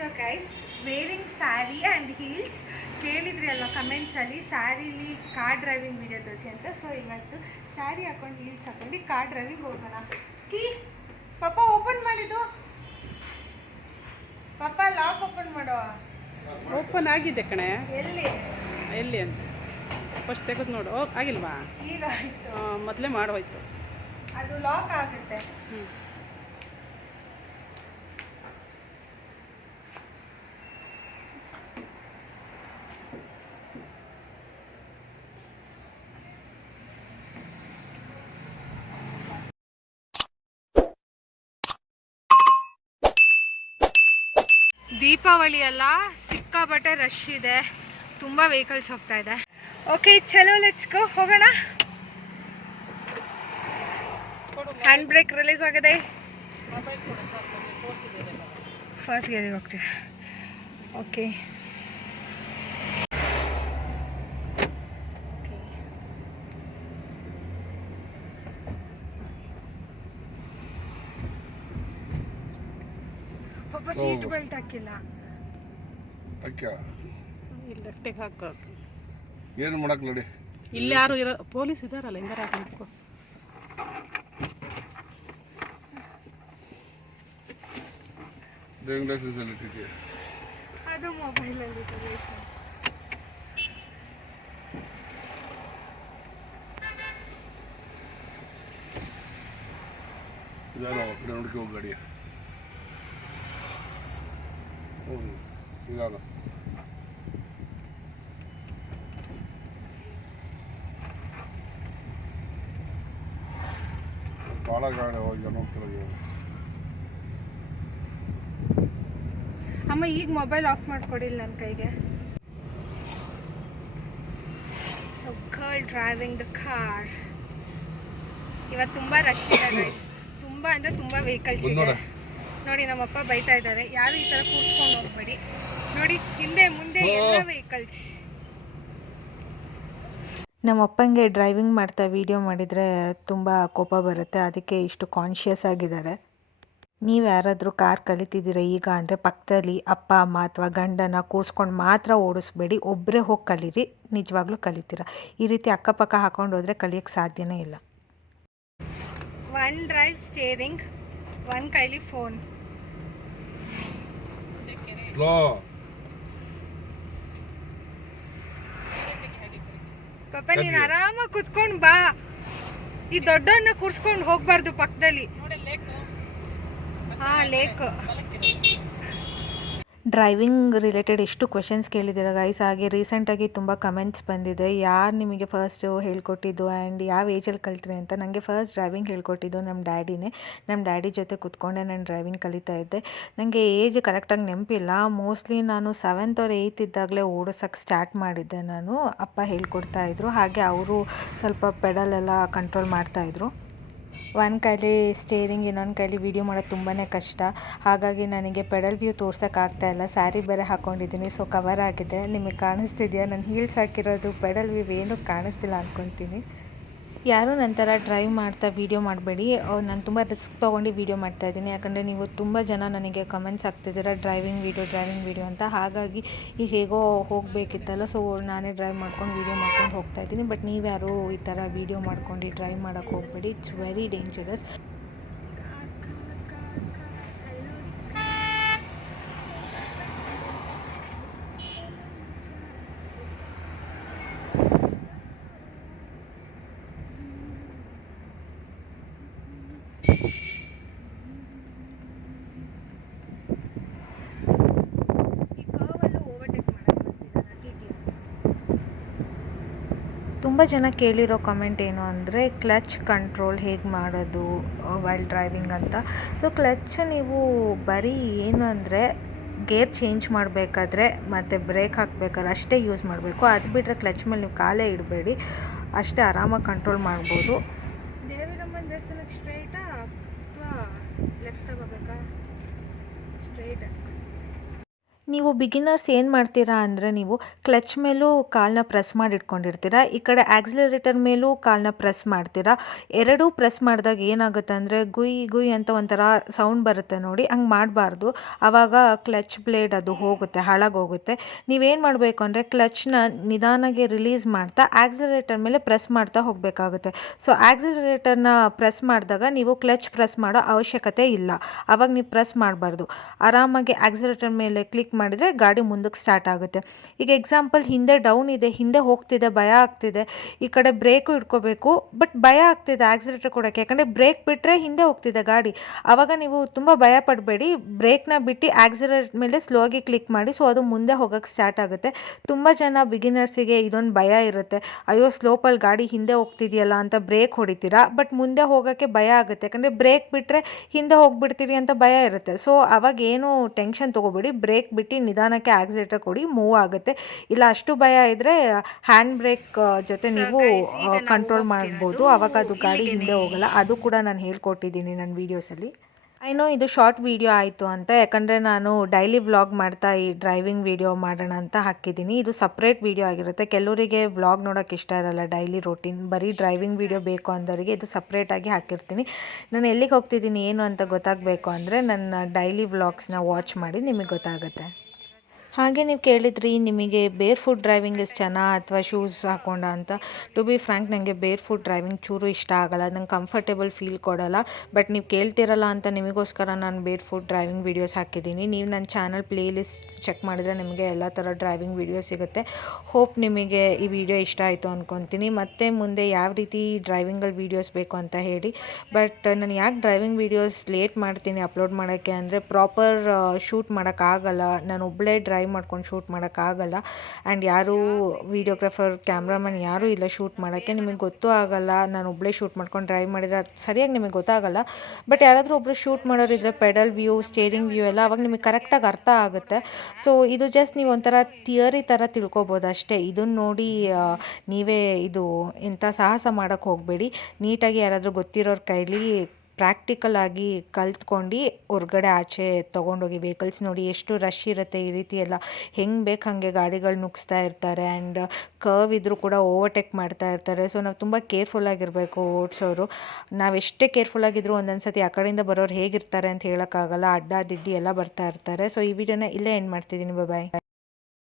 So guys, varying sari and heels ಕೇಳಿದ್ರಿ ಅಲ್ವಾ ಕಮೆಂಟ್ಸಲ್ಲಿ, ಸ್ಯಾರಿಲಿ car driving video ತೋರಿಸಿ ಅಂತ. ಸೊ ಇವತ್ತು ಸ್ಯಾರಿ ಹಾಕೊಂಡು ಹೀಲ್ಸ್ ಹಾಕೊಂಡು ಕಾರ್ ಡ್ರೈವಿಂಗ್ ಹೋಗೋಣ. ಕೀ ಪಾಪ ಓಪನ್ ಮಾಡಿದ್ದು, ಪಾಪ ಲಾಕ್ ಓಪನ್ ಮಾಡೋ. ಓಪನ್ ಆಗಿದೆ ಕಣೆ. ಎಲ್ಲಿ ಎಲ್ಲಿ ಅಂತ ಫಸ್ಟ್ ತೆಗೆದು ನೋಡು. ಆಗಿಲ್ವಾ? ಈಗ ಆಯಿತು, ಮೊದಲೇ ಮಾಡೋಯ್ತು. ಅದು ಲಾಕ್ ಆಗುತ್ತೆ. ದೀಪಾವಳಿ ಅಲ್ಲ, ಸಿಕ್ಕಾಪಟ್ಟೆ ರಶ್ ಇದೆ, ತುಂಬ ವೆಹಿಕಲ್ಸ್ ಹೋಗ್ತಾ ಇದೆ. ಓಕೆ ಚಲೋ, ಲೆಟ್ಸ್ ಗೋ, ಹೋಗೋಣ. ಹ್ಯಾಂಡ್ ಬ್ರೇಕ್ ರಿಲೀಸ್ ಆಗಿದೆ. ಫಸ್ಟ್ ಗೇರಿಗೆ ಹೋಗ್ತೀವಿ. ಓಕೆ ಪಾಪ ಸೀಟ್ ಬೆಲ್ಟ್ ಹಾಕಿಲ್ಲ. ಲೆಫ್ಟಿಗೆ ಹಾಕೋ. ಏನು ಮಾಡಕ್ ನೋಡಿ. ಇಲ್ಲಿ ಯಾರು ಇರೋ ಪೊಲೀಸ್ ಇದಾರಲ್ಲ, ಹಿಂಗಾರ ಹಾಕೋ. ಡ್ರೈವಿಂಗ್ ಲೈಸೆನ್ಸ್ ಅಲ್ಲಿ ಇಟ್ಟಿದ್ಯಾ? ಅದು ಮೊಬೈಲ್ ಅಲ್ಲಿ ಲೈಸೆನ್ಸ್. ಇದಾನ ಕಡೆ ನೋಡ್ಕೆ ಹೋಗಿ ಗಾಡಿಯ. ಇದಾನ ಭಾಳ ಗಾಡಿ ಹೋಗಿ ನೋಡ್ತಿರೋ. ಅಮ್ಮ ಈಗ ಮೊಬೈಲ್ ಆಫ್ ಮಾಡ್ಕೊಡಿಲ್ಲ ನನ್ನ ಕೈಗೆ. So girl driving the car. ಇವತ್ತು ತುಂಬ ರಶ್ ಇದೆ ಗೈಸ್, ತುಂಬ ಅಂದರೆ ತುಂಬ ವೆಹಿಕಲ್ಸ್ ಇದೆ. ನೋಡಿ ನಮ್ಮಪ್ಪ ಬೈತಾ ಇದ್ದಾರೆ, ಯಾರು ಈ ಥರ ಕೂರ್ಸ್ಕೊಂಡು ಹೋಗ್ಬೇಡಿ. ನೋಡಿ ಹಿಂದೆ ಮುಂದೆ ಎಲ್ಲ ವೆಹಿಕಲ್ಸ್. ನಮ್ಮಪ್ಪಂಗೆ ಡ್ರೈವಿಂಗ್ ಮಾಡ್ತಾ ವೀಡಿಯೋ ಮಾಡಿದರೆ ತುಂಬ ಕೋಪ ಬರುತ್ತೆ, ಅದಕ್ಕೆ ಇಷ್ಟು ಕಾನ್ಷಿಯಸ್ ಆಗಿದ್ದಾರೆ. ನೀವು ಯಾರಾದರೂ ಕಾರ್ ಕಲಿತಿದ್ದೀರಾ ಈಗ ಅಂದರೆ ಪಕ್ಕದಲ್ಲಿ ಅಪ್ಪ ಅಮ್ಮ ಅಥವಾ ಗಂಡನ ಕೂರಿಸ್ಕೊಂಡು ಮಾತ್ರ ಓಡಿಸ್ಬೇಡಿ, ಒಬ್ಬರೇ ಹೋಗಿ ಕಲೀರಿ, ನಿಜವಾಗ್ಲೂ ಕಲಿತೀರ. ಈ ರೀತಿ ಅಕ್ಕಪಕ್ಕ ಹಾಕೊಂಡು ಹೋದರೆ ಕಲಿಯೋಕ್ಕೆ ಸಾಧ್ಯನೇ ಇಲ್ಲ. ಒನ್ ಡ್ರೈವ್ ಸ್ಟೇರಿಂಗ್, ಒನ್ ಕೈಲಿ ಫೋನ್. ಪಾಪ ನೀನು ಆರಾಮಾಗಿ ಕುತ್ಕೊಂಡು ಬಾ, ಈ ದೊಡ್ಡವನ್ನ ಕೂರ್ಸ್ಕೊಂಡು ಹೋಗ್ಬಾರ್ದು ಪಕ್ಕದಲ್ಲಿ. ಹಾಂ, ಲೇಕ್. ಡ್ರೈವಿಂಗ್ ರಿಲೇಟೆಡ್ ಎಷ್ಟು ಕ್ವೆಶನ್ಸ್ ಕೇಳಿದ್ದೀರ ಗೈಸ್. ಹಾಗೆ ರೀಸೆಂಟಾಗಿ ತುಂಬ ಕಮೆಂಟ್ಸ್ ಬಂದಿದೆ, ಯಾರು ನಿಮಗೆ ಫಸ್ಟು ಹೇಳ್ಕೊಟ್ಟಿದ್ದು ಆ್ಯಂಡ್ ಯಾವ ಏಜಲ್ಲಿ ಕಲ್ತ್ರಿ ಅಂತ. ನನಗೆ ಫಸ್ಟ್ ಡ್ರೈವಿಂಗ್ ಹೇಳ್ಕೊಟ್ಟಿದ್ದು ನಮ್ಮ ಡ್ಯಾಡಿನೇ. ನಮ್ಮ ಡ್ಯಾಡಿ ಜೊತೆ ಕೂತ್ಕೊಂಡೆ ನಾನು ಡ್ರೈವಿಂಗ್ ಕಲಿತಾ ಇದ್ದೆ. ನನಗೆ ಏಜ್ ಕರೆಕ್ಟಾಗಿ ನೆನಪಿಲ್ಲ, ಮೋಸ್ಟ್ಲಿ ನಾನು 7th or 8th ಇದ್ದಾಗಲೇ ಓಡಿಸೋಕ್ಕೆ ಸ್ಟಾರ್ಟ್ ಮಾಡಿದ್ದೆ ನಾನು. ಅಪ್ಪ ಹೇಳ್ಕೊಡ್ತಾಯಿದ್ರು, ಹಾಗೆ ಅವರು ಸ್ವಲ್ಪ ಪೆಡಲೆಲ್ಲ ಕಂಟ್ರೋಲ್ ಮಾಡ್ತಾಯಿದ್ರು. ಒಂದು ಕೈಲಿ ಸ್ಟೇರಿಂಗ್, ಇನ್ನೊಂದು ಕೈಲಿ ವೀಡಿಯೋ ಮಾಡೋದು ತುಂಬಾ ಕಷ್ಟ. ಹಾಗಾಗಿ ನನಗೆ ಪೆಡಲ್ ವ್ಯೂ ತೋರ್ಸೋಕ್ಕಾಗ್ತಾಯಿಲ್ಲ. ಸ್ಯಾರಿ ಬೇರೆ ಹಾಕ್ಕೊಂಡಿದ್ದೀನಿ, ಸೊ ಕವರ್ ಆಗಿದೆ. ನಿಮಗೆ ಕಾಣಿಸ್ತಿದೆಯಾ? ನಾನು ಹೀಲ್ಸ್ ಹಾಕಿರೋದು, ಪೆಡಲ್ ವ್ಯೂ ಏನೂ ಕಾಣಿಸ್ತಿಲ್ಲ ಅಂದ್ಕೊತೀನಿ. ಯಾರೂ ನನ್ನ ಥರ ಡ್ರೈವ್ ಮಾಡ್ತಾ ವೀಡಿಯೋ ಮಾಡಬೇಡಿ. ನಾನು ತುಂಬ ರಿಸ್ಕ್ ತೊಗೊಂಡು ವೀಡಿಯೋ ಮಾಡ್ತಾಯಿದ್ದೀನಿ, ಯಾಕಂದರೆ ನೀವು ತುಂಬ ಜನ ನನಗೆ ಕಮೆಂಟ್ಸ್ ಹಾಕ್ತಿದ್ದೀರ ಡ್ರೈವಿಂಗ್ ವೀಡಿಯೋ ಅಂತ. ಹಾಗಾಗಿ ಈಗ ಹೇಗೋ ಹೋಗಬೇಕಿತ್ತಲ್ಲ, ಸೊ ನಾನೇ ಡ್ರೈವ್ ಮಾಡ್ಕೊಂಡು ವೀಡಿಯೋ ಮಾಡ್ಕೊಂಡು ಹೋಗ್ತಾಯಿದ್ದೀನಿ. ಬಟ್ ನೀವ್ಯಾರು ಈ ಥರ ವೀಡಿಯೋ ಮಾಡ್ಕೊಂಡು ಡ್ರೈವ್ ಮಾಡೋಕ್ಕೆ ಹೋಗಬೇಡಿ, ಇಟ್ಸ್ ವೆರಿ ಡೇಂಜರಸ್. ತುಂಬ ಜನ ಕೇಳಿರೋ ಕಮೆಂಟ್ ಏನು ಅಂದರೆ ಕ್ಲಚ್ ಕಂಟ್ರೋಲ್ ಹೇಗೆ ಮಾಡೋದು ವೈಲ್ ಡ್ರೈವಿಂಗ್ ಅಂತ. ಸೊ ಕ್ಲಚ್ ನೀವು ಬರೀ ಏನು ಅಂದರೆ ಗೇರ್ ಚೇಂಜ್ ಮಾಡಬೇಕಾದ್ರೆ ಮತ್ತು ಬ್ರೇಕ್ ಹಾಕಬೇಕಾದ್ರೆ ಅಷ್ಟೇ ಯೂಸ್ ಮಾಡಬೇಕು. ಅದು ಬಿಟ್ಟರೆ ಕ್ಲಚ್ ಮೇಲೆ ನೀವು ಕಾಲೇ ಇಡಬೇಡಿ, ಅಷ್ಟೇ ಆರಾಮಾಗಿ ಕಂಟ್ರೋಲ್ ಮಾಡ್ಬೋದು. ದೇವಿರಮ್ಮನ ದೇವಸ್ಥಾನಕ್ಕೆ ಸ್ಟ್ರೈಟಾ ಅಥವಾ ಲೆಫ್ಟ್ ತಗೋಬೇಕಾ? ಸ್ಟ್ರೈಟ್. ನೀವು ಬಿಗಿನರ್ಸ್ ಏನು ಮಾಡ್ತೀರಾ ಅಂದರೆ ನೀವು ಕ್ಲಚ್ ಮೇಲೂ ಕಾಲನ್ನ ಪ್ರೆಸ್ ಮಾಡಿ ಇಟ್ಕೊಂಡಿರ್ತೀರಾ, ಈ ಕಡೆ ಆಕ್ಸಿಲರೇಟರ್ ಮೇಲೂ ಕಾಲನ್ನ ಪ್ರೆಸ್ ಮಾಡ್ತೀರಾ. ಎರಡೂ ಪ್ರೆಸ್ ಮಾಡಿದಾಗ ಏನಾಗುತ್ತೆ ಅಂದರೆ ಗುಯ್ ಗುಯ್ ಅಂತ ಒಂಥರ ಸೌಂಡ್ ಬರುತ್ತೆ ನೋಡಿ, ಹಂಗೆ ಮಾಡಬಾರ್ದು. ಆವಾಗ ಕ್ಲಚ್ ಬ್ಲೇಡ್ ಅದು ಹೋಗುತ್ತೆ, ಹಾಳಾಗೋಗುತ್ತೆ. ನೀವೇನು ಮಾಡಬೇಕು ಅಂದರೆ ಕ್ಲಚ್ನ ನಿಧಾನಾಗಿ ರಿಲೀಸ್ ಮಾಡ್ತಾ ಆಕ್ಸಿಲರೇಟರ್ ಮೇಲೆ ಪ್ರೆಸ್ ಮಾಡ್ತಾ ಹೋಗಬೇಕಾಗುತ್ತೆ. ಸೊ ಆಕ್ಸಿಲರೇಟರ್ನ ಪ್ರೆಸ್ ಮಾಡಿದಾಗ ನೀವು ಕ್ಲಚ್ ಪ್ರೆಸ್ ಮಾಡೋ ಅವಶ್ಯಕತೆ ಇಲ್ಲ. ಆವಾಗ ನೀವು ಪ್ರೆಸ್ ಮಾಡಬಾರ್ದು. ಆರಾಮಾಗಿ ಆಕ್ಸಿಲರೇಟರ್ ಮೇಲೆ ಕ್ಲಿಕ್ ಮಾಡಿದರೆ ಗಾಡಿ ಮುಂದಕ್ಕೆ ಸ್ಟಾರ್ಟ್ ಆಗುತ್ತೆ. ಈಗ ಎಕ್ಸಾಂಪಲ್ ಹಿಂದೆ ಡೌನ್ ಇದೆ, ಹಿಂದೆ ಹೋಗ್ತಿದೆ, ಭಯ ಆಗ್ತಿದೆ, ಈ ಕಡೆ ಬ್ರೇಕು ಇಟ್ಕೋಬೇಕು, ಬಟ್ ಭಯ ಆಗ್ತಿದೆ ಆಕ್ಸಿಲೇಟರ್ ಕೊಡೋಕ್ಕೆ, ಯಾಕಂದರೆ ಬ್ರೇಕ್ ಬಿಟ್ಟರೆ ಹಿಂದೆ ಹೋಗ್ತಿದೆ ಗಾಡಿ. ಆವಾಗ ನೀವು ತುಂಬ ಭಯ ಪಡಬೇಡಿ, ಬ್ರೇಕ್ನ ಬಿಟ್ಟು ಆಕ್ಸಿಲೇಟರ್ ಮೇಲೆ ಸ್ಲೋ ಆಗಿ ಕ್ಲಿಕ್ ಮಾಡಿ. ಸೊ ಅದು ಮುಂದೆ ಹೋಗೋಕ್ಕೆ ಸ್ಟಾರ್ಟ್ ಆಗುತ್ತೆ. ತುಂಬ ಜನ ಬಿಗಿನರ್ಸಿಗೆ ಇದೊಂದು ಭಯ ಇರುತ್ತೆ, ಅಯ್ಯೋ ಸ್ಲೋಪಲ್ಲಿ ಗಾಡಿ ಹಿಂದೆ ಹೋಗ್ತಿದೆಯಲ್ಲ ಅಂತ ಬ್ರೇಕ್ ಹೊಡಿತೀರಾ, ಬಟ್ ಮುಂದೆ ಹೋಗೋಕ್ಕೆ ಭಯ ಆಗುತ್ತೆ, ಯಾಕಂದರೆ ಬ್ರೇಕ್ ಬಿಟ್ಟರೆ ಹಿಂದೆ ಹೋಗ್ಬಿಡ್ತೀರಿ ಅಂತ ಭಯ ಇರುತ್ತೆ. ಸೊ ಅವಾಗ ಏನು ಟೆನ್ಷನ್ ತೊಗೋಬೇಡಿ, ಬ್ರೇಕ್ ಬಿಟ್ಟು ನಿಧಾನಕ್ಕೆ ಆಕ್ಸಿಲೇಟರ್ ಕೊಡಿ, ಮೂವ್ ಆಗುತ್ತೆ. ಇಲ್ಲ ಅಷ್ಟು ಭಯ ಇದ್ದರೆ ಹ್ಯಾಂಡ್ ಬ್ರೇಕ್ ಜೊತೆ ನೀವು ಕಂಟ್ರೋಲ್ ಮಾಡ್ಬೋದು, ಆವಾಗ ಅದು ಗಾಡಿ ಹಿಂದೆ ಹೋಗಲ್ಲ. ಅದು ಕೂಡ ನಾನು ಹೇಳ್ಕೊಟ್ಟಿದ್ದೀನಿ ನನ್ನ ವೀಡಿಯೋಸಲ್ಲಿ. ಐ ನೋ ಇದು ಶಾರ್ಟ್ ವೀಡಿಯೋ ಆಯಿತು ಅಂತ, ಯಾಕಂದರೆ ನಾನು ಡೈಲಿ ವ್ಲಾಗ್ ಮಾಡ್ತಾ ಈ ಡ್ರೈವಿಂಗ್ ವೀಡಿಯೋ ಮಾಡೋಣ ಅಂತ ಹಾಕಿದ್ದೀನಿ. ಇದು ಸಪ್ರೇಟ್ ವೀಡಿಯೋ ಆಗಿರುತ್ತೆ. ಕೆಲವರಿಗೆ ವ್ಲಾಗ್ ನೋಡೋಕ್ಕೆ ಇಷ್ಟ ಇರಲ್ಲ, ಡೈಲಿ ರೂಟೀನ್ ಬರೀ ಡ್ರೈವಿಂಗ್ ವೀಡಿಯೋ ಬೇಕು ಅಂದವರಿಗೆ ಇದು ಸಪ್ರೇಟಾಗಿ ಹಾಕಿರ್ತೀನಿ. ನಾನು ಎಲ್ಲಿಗೆ ಹೋಗ್ತಿದ್ದೀನಿ ಏನು ಅಂತ ಗೊತ್ತಾಗಬೇಕು ಅಂದರೆ ನನ್ನ ಡೈಲಿ ವ್ಲಾಗ್ಸ್ನ ವಾಚ್ ಮಾಡಿ ನಿಮಗೆ ಗೊತ್ತಾಗುತ್ತೆ. ಹಾಗೆ ನೀವು ಕೇಳಿದ್ರಿ ನಿಮಗೆ ಬೇರ್ಫುಟ್ ಡ್ರೈವಿಂಗ್ ಇಷ್ಟನಾ ಅಥವಾ ಶೂಸ್ ಹಾಕೊಂಡ ಅಂತ. ಟು ಬಿ ಫ್ರ್ಯಾಂಕ್ ನನಗೆ ಬೇರ್ಫುಟ್ ಡ್ರೈವಿಂಗ್ ಚೂರು ಇಷ್ಟ ಆಗಲ್ಲ, ನಂಗೆ ಕಂಫರ್ಟೇಬಲ್ ಫೀಲ್ ಕೊಡಲ್ಲ. ಬಟ್ ನೀವು ಕೇಳ್ತಿರಲ್ಲ ಅಂತ ನಿಮಗೋಸ್ಕರ ನಾನು ಬೇರ್ಫುಟ್ ಡ್ರೈವಿಂಗ್ ವೀಡಿಯೋಸ್ ಹಾಕಿದ್ದೀನಿ. ನೀವು ನನ್ನ ಚಾನಲ್ ಪ್ಲೇ ಲಿಸ್ಟ್ ಚೆಕ್ ಮಾಡಿದರೆ ನಿಮಗೆ ಎಲ್ಲ ಥರ ಡ್ರೈವಿಂಗ್ ವೀಡಿಯೋಸ್ ಸಿಗುತ್ತೆ. ಹೋಪ್ ನಿಮಗೆ ಈ ವಿಡಿಯೋ ಇಷ್ಟ ಆಯಿತು ಅಂದ್ಕೊತೀನಿ. ಮತ್ತು ಮುಂದೆ ಯಾವ ರೀತಿ ಡ್ರೈವಿಂಗಲ್ಲಿ ವೀಡಿಯೋಸ್ ಬೇಕು ಅಂತ ಹೇಳಿ. ಬಟ್ ನಾನು ಯಾಕೆ ಡ್ರೈವಿಂಗ್ ವೀಡಿಯೋಸ್ ಲೇಟ್ ಮಾಡ್ತೀನಿ ಅಪ್ಲೋಡ್ ಮಾಡೋಕ್ಕೆ ಅಂದರೆ ಪ್ರಾಪರ್ ಶೂಟ್ ಮಾಡೋಕ್ಕಾಗಲ್ಲ, ನಾನು ಒಬ್ಬಳೇ ಡ್ರೈವ್ ಮಾಡ್ಕೊಂಡು ಶೂಟ್ ಮಾಡೋಕ್ಕಾಗಲ್ಲ. ಆ್ಯಂಡ್ ಯಾರೂ ವೀಡಿಯೋಗ್ರಾಫರ್ ಕ್ಯಾಮ್ರಾಮನ್ ಯಾರೂ ಇಲ್ಲ ಶೂಟ್ ಮಾಡೋಕ್ಕೆ. ನಿಮಗೆ ಗೊತ್ತೂ ಆಗಲ್ಲ, ನಾನು ಒಬ್ಬಳೇ ಶೂಟ್ ಮಾಡ್ಕೊಂಡು ಡ್ರೈವ್ ಮಾಡಿದರೆ ಅದು ಸರಿಯಾಗಿ ನಿಮಗೆ ಗೊತ್ತಾಗಲ್ಲ. ಬಟ್ ಯಾರಾದರೂ ಒಬ್ಬರು ಶೂಟ್ ಮಾಡೋರಿದ್ರೆ ಪೆಡಲ್ ವ್ಯೂ, ಸ್ಟೇರಿಂಗ್ ವ್ಯೂ ಎಲ್ಲ ಅವಾಗ ನಿಮಗೆ ಕರೆಕ್ಟಾಗಿ ಅರ್ಥ ಆಗುತ್ತೆ. ಸೊ ಇದು ಜಸ್ಟ್ ನೀವು ಒಂಥರ ಥಿಯರಿ ಥರ ತಿಳ್ಕೊಬೋದು ಅಷ್ಟೇ. ಇದನ್ನು ನೋಡಿ ನೀವೇ ಇದು ಇಂಥ ಸಾಹಸ ಮಾಡೋಕ್ಕೆ ಹೋಗಬೇಡಿ. ನೀಟಾಗಿ ಯಾರಾದರೂ ಗೊತ್ತಿರೋರ ಕೈಲಿ ಪ್ರಾಕ್ಟಿಕಲ್ ಆಗಿ ಕಲ್ತ್ಕೊಂಡು ಹೊರ್ಗಡೆ ಆಚೆ ತೊಗೊಂಡೋಗಿ. ವೆಹಿಕಲ್ಸ್ ನೋಡಿ ಎಷ್ಟು ರಶ್ ಇರುತ್ತೆ, ಈ ರೀತಿ ಎಲ್ಲ ಹೆಂಗೆ ಬೇಕು ಹಾಗೆ ಗಾಡಿಗಳು ನುಗ್ಸ್ತಾ ಇರ್ತಾರೆ. ಆ್ಯಂಡ್ ಕರ್ವ್ ಇದ್ದರೂ ಕೂಡ ಓವರ್ಟೇಕ್ ಮಾಡ್ತಾ ಇರ್ತಾರೆ. ಸೊ ನಾವು ತುಂಬ ಕೇರ್ಫುಲ್ಲಾಗಿರಬೇಕು ಓಡಿಸೋರು. ನಾವೆಷ್ಟೇ ಕೇರ್ಫುಲ್ಲಾಗಿದ್ದರೂ ಒಂದೊಂದು ಸತಿ ಆ ಕಡೆಯಿಂದ ಬರೋರು ಹೇಗಿರ್ತಾರೆ ಅಂತ ಹೇಳೋಕ್ಕಾಗಲ್ಲ, ಅಡ್ಡ ದಿಡ್ಡಿ ಎಲ್ಲ ಬರ್ತಾ ಇರ್ತಾರೆ. ಸೊ ಈ ವಿಡಿಯೋನ ಇಲ್ಲೇ ಎಂಡ್ ಮಾಡ್ತಿದ್ದೀನಿ. ಬಾಯ್.